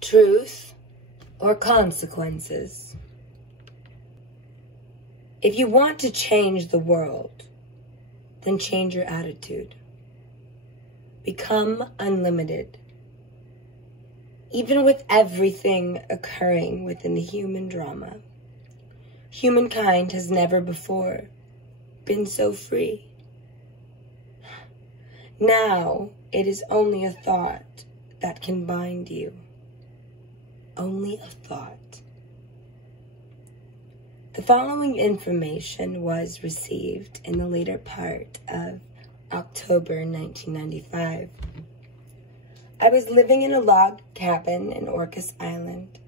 Truth or consequences? If you want to change the world, then change your attitude. Become unlimited. Even with everything occurring within the human drama, humankind has never before been so free. Now it is only a thought that can bind you. Only a thought. The following information was received in the later part of October 1995. I was living in a log cabin in Orcas Island.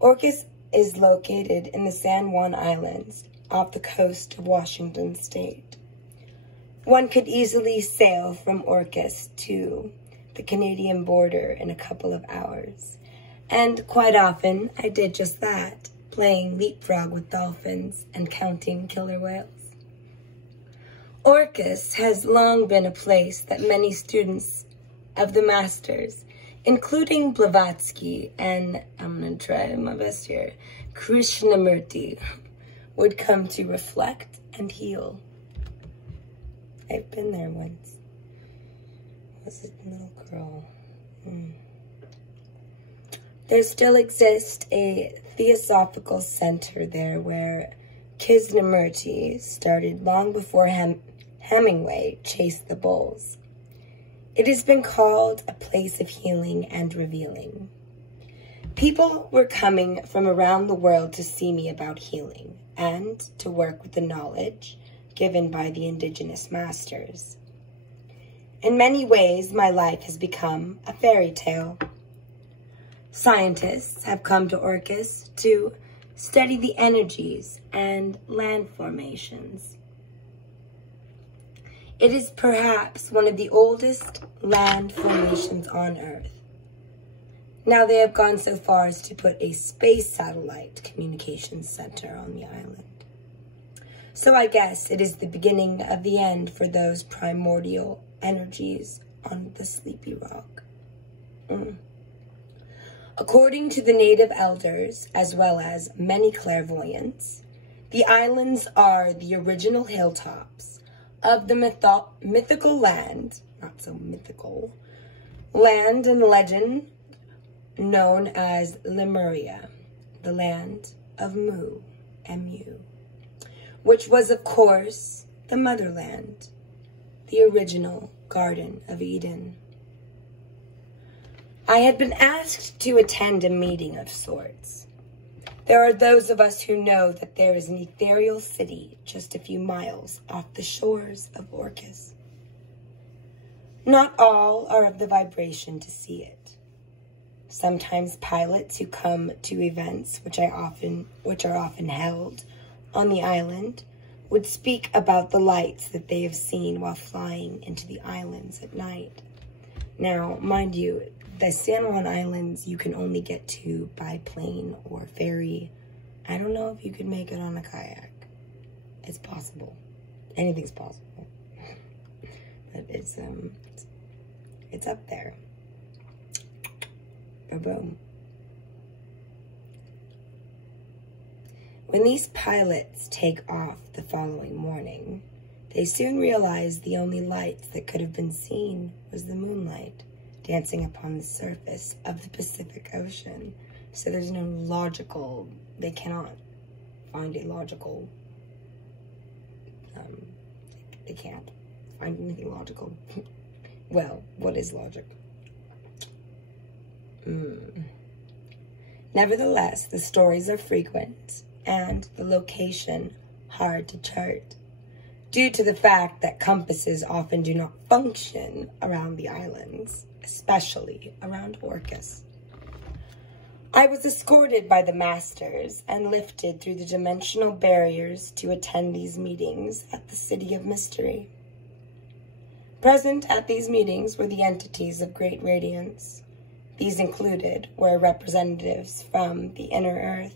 Orcas is located in the San Juan Islands off the coast of Washington State. One could easily sail from Orcas to the Canadian border in a couple of hours. And quite often, I did just that, playing leapfrog with dolphins and counting killer whales. Orcas has long been a place that many students of the masters, including Blavatsky and, I'm going to try my best here, Krishnamurti, would come to reflect and heal. I've been there once. Was it a little girl? There still exists a theosophical center there where Krishnamurti started long before Hemingway chased the bulls. It has been called a place of healing and revealing. People were coming from around the world to see me about healing and to work with the knowledge given by the indigenous masters. In many ways, my life has become a fairy tale. Scientists have come to Orcas to study the energies and land formations. It is perhaps one of the oldest land formations on Earth. Now they have gone so far as to put a space satellite communications center on the island. So I guess it is the beginning of the end for those primordial energies on the Sleepy Rock. According to the native elders, as well as many clairvoyants, the islands are the original hilltops of the mythical land, not so mythical, land and legend known as Lemuria, the land of Mu, M-U, which was, of course, the motherland, the original Garden of Eden. I had been asked to attend a meeting of sorts. There are those of us who know that there is an ethereal city just a few miles off the shores of Orcas. Not all are of the vibration to see it. Sometimes pilots who come to events which are often held on the island would speak about the lights that they have seen while flying into the islands at night. Now, mind you, the San Juan Islands you can only get to by plane or ferry. I don't know if you could make it on a kayak. It's possible. Anything's possible. But it's up there. Boom. When these pilots take off the following morning, they soon realize the only lights that could have been seen was the moonlight dancing upon the surface of the Pacific Ocean. So there's no logical, they cannot find a logical, they can't find anything logical. Well, what is logic? Nevertheless, the stories are frequent and the location hard to chart, due to the fact that compasses often do not function around the islands, especially around Orcas. I was escorted by the masters and lifted through the dimensional barriers to attend these meetings at the City of Mystery. Present at these meetings were the entities of great radiance. These included were representatives from the inner earth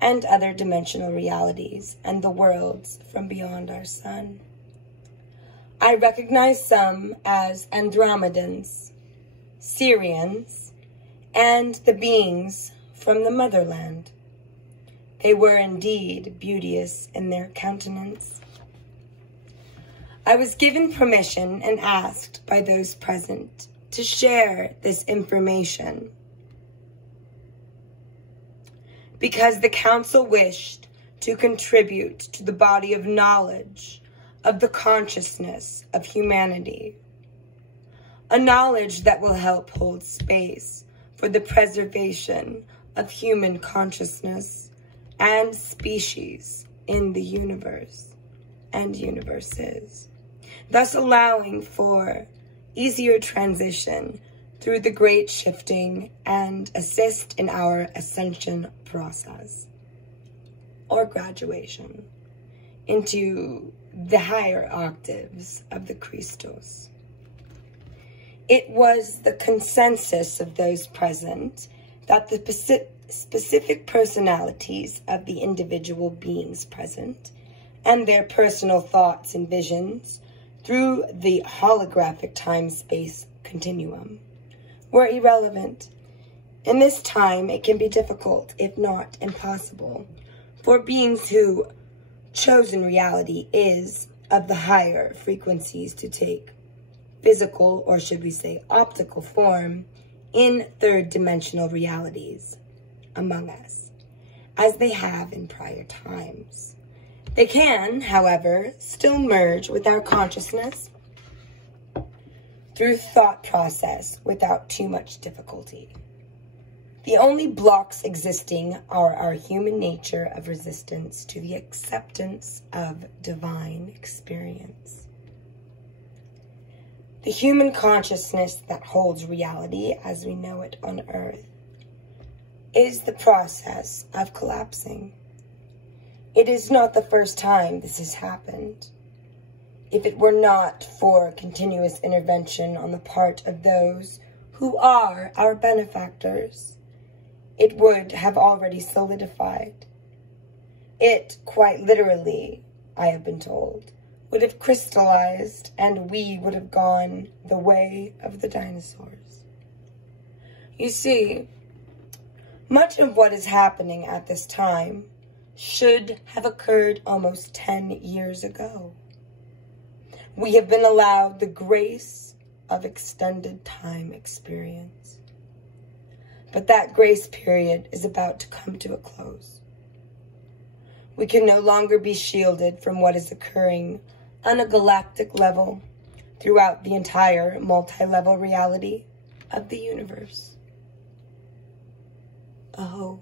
and other dimensional realities and the worlds from beyond our sun. I recognize some as Andromedans, Syrians, and the beings from the motherland. They were indeed beauteous in their countenance. I was given permission and asked by those present to share this information because the council wished to contribute to the body of knowledge of the consciousness of humanity, a knowledge that will help hold space for the preservation of human consciousness and species in the universe and universes, thus allowing for easier transition through the great shifting and assist in our ascension process or graduation into the higher octaves of the Christos. It was the consensus of those present that the specific personalities of the individual beings present and their personal thoughts and visions through the holographic time-space continuum were irrelevant. In this time, it can be difficult, if not impossible, for beings who chosen reality is of the higher frequencies to take physical, or should we say optical form, in third-dimensional realities among us, as they have in prior times. They can, however, still merge with our consciousness through thought process without too much difficulty. The only blocks existing are our human nature of resistance to the acceptance of divine experience. The human consciousness that holds reality as we know it on Earth is the process of collapsing. It is not the first time this has happened. If it were not for continuous intervention on the part of those who are our benefactors, it would have already solidified. It, quite literally, I have been told, would have crystallized and we would have gone the way of the dinosaurs. You see, much of what is happening at this time should have occurred almost 10 years ago. We have been allowed the grace of extended time experience. But that grace period is about to come to a close. We can no longer be shielded from what is occurring on a galactic level throughout the entire multi-level reality of the universe. Oh.